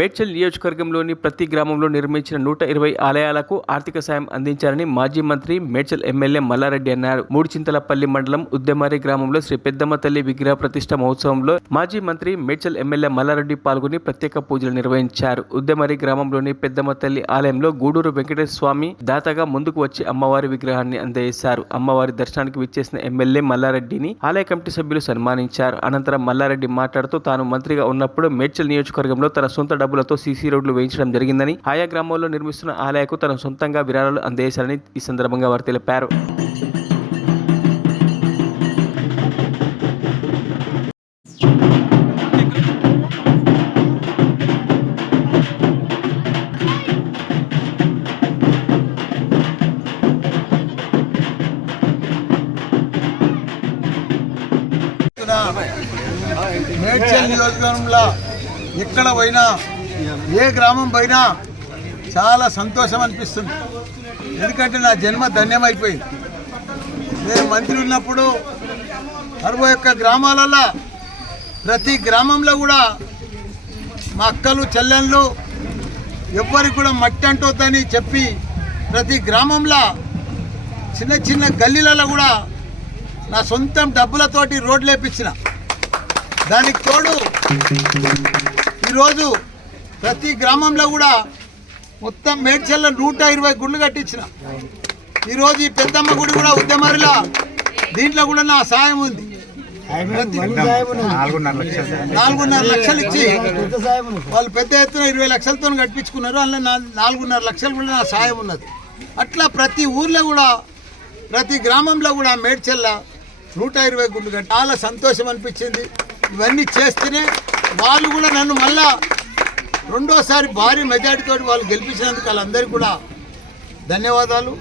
మేడ్చల్ నియోజకవర్గంలోని ప్రతి గ్రామంలో నిర్మించిన 120 ఆలయాలకు ఆర్థిక సాయం అందించారని మాజీ మంత్రి మేడ్చల్ ఎమ్మెల్యే మల్లారెడ్డి అన్నారు. మూడుచింతలపల్లి మండలం ఉద్దెమారి గ్రామంలో శ్రీ పెద్దమ్మ తల్లి విగ్రహ ప్రతిష్ఠ మహోత్సవంలో మాజీ మంత్రి మేడ్చల్ ఎమ్మెల్యే మల్లారెడ్డి పాల్గొని ప్రత్యేక పూజలు నిర్వహించారు. ఉద్దెమారి గ్రామంలోని పెద్దమ్మ తల్లి ఆలయంలో గూడూరు వెంకటేశ్వర స్వామి దాతగా ముందుకు వచ్చి అమ్మవారి విగ్రహాన్ని అందజేశారు. అమ్మవారి దర్శనానికి విచ్చేసిన ఎమ్మెల్యే మల్లారెడ్డిని ఆలయ కమిటీ సభ్యులు సన్మానించారు. అనంతరం మల్లారెడ్డి మాట్లాడుతూ తాను మంత్రిగా ఉన్నప్పుడు మేడ్చల్ నియోజకవర్గంలో తన సొంత డబ్బులతో సీసీ రోడ్లు వేయించడం జరిగిందని, ఆయా గ్రామాల్లో నిర్మిస్తున్న ఆలయకు తన సొంతంగా విరాళాలు అందజేశారని ఈ సందర్భంగా వారు తెలిపారు. మేడ్చల్ నియోజకవర్గంలో ఎక్కడ పోయినా ఏ గ్రామం పోయినా చాలా సంతోషం అనిపిస్తుంది. ఎందుకంటే నా జన్మ ధన్యమైపోయింది. నేను మంత్రి ఉన్నప్పుడు 61 గ్రామాలలో ప్రతి గ్రామంలో కూడా మా అక్కలు చెల్లెళ్ళు ఎవ్వరికి కూడా మట్టి అంటొద్దని చెప్పి ప్రతి గ్రామంలో చిన్న చిన్న గల్లీలలో కూడా నా సొంతం డబ్బులతోటి రోడ్లు వేపించిన. దానికి తోడు ఈరోజు ప్రతి గ్రామంలో కూడా మొత్తం మేడ్చల్లో 120 గుళ్ళు కట్టించిన. ఈరోజు ఈ పెద్దమ్మ గుడి కూడా ఉద్దెమారిలో దీంట్లో కూడా నా సాయం ఉంది. 4.5 లక్షలు ఇచ్చి వాళ్ళు పెద్ద ఎత్తున 20 లక్షలతో కట్టించుకున్నారు. అందులో 4.5 లక్షలు కూడా నా సాయం ఉన్నది. అట్లా ప్రతి ఊర్లో కూడా ప్రతి గ్రామంలో కూడా మేడ్చల్లో 120 గుళ్ళు కట్టి చాలా సంతోషం అనిపించింది. ఇవన్నీ చేస్తేనే వాళ్ళు కూడా నన్ను మళ్ళా రెండోసారి భారీ మెజార్టీతో వాళ్ళు గెలిపించినందుకు వాళ్ళందరికీ కూడా ధన్యవాదాలు.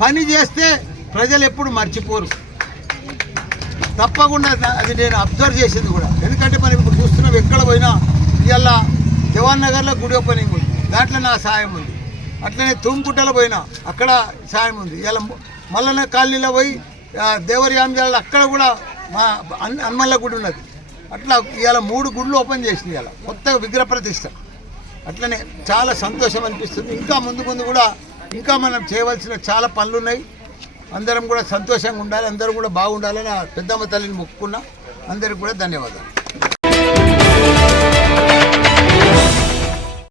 పని చేస్తే ప్రజలు ఎప్పుడు మర్చిపోరు, తప్పకుండా. అది నేను అబ్జర్వ్ చేసింది కూడా. ఎందుకంటే మనం ఇప్పుడు చూస్తున్నాం, ఎక్కడ పోయినా ఇవాళ జవాన్ నగర్లో గుడి ఓపెనింగ్ ఉంది, దాంట్లో నా సాయం ఉంది. అట్లనే తుమ్ముకుంటలో పోయినా అక్కడ సాయం ఉంది. ఇలా మల్లన్న కాలనీలో పోయి దేవరియాంజాలలో అక్కడ కూడా మా హనుమల్ల గుడి ఉన్నది. అట్లా ఇవాళ 3 గుళ్ళు ఓపెన్ చేసింది. ఇవాళ కొత్తగా విగ్రహ ప్రతిష్ట. అట్లనే చాలా సంతోషం అనిపిస్తుంది. ఇంకా ముందు కూడా ఇంకా మనం చేయవలసిన చాలా పనులు ఉన్నాయి. అందరం కూడా సంతోషంగా ఉండాలి, అందరూ కూడా బాగుండాలని పెద్దమ్మ తల్లిని మొక్కుకున్నా. అందరికీ కూడా ధన్యవాదాలు.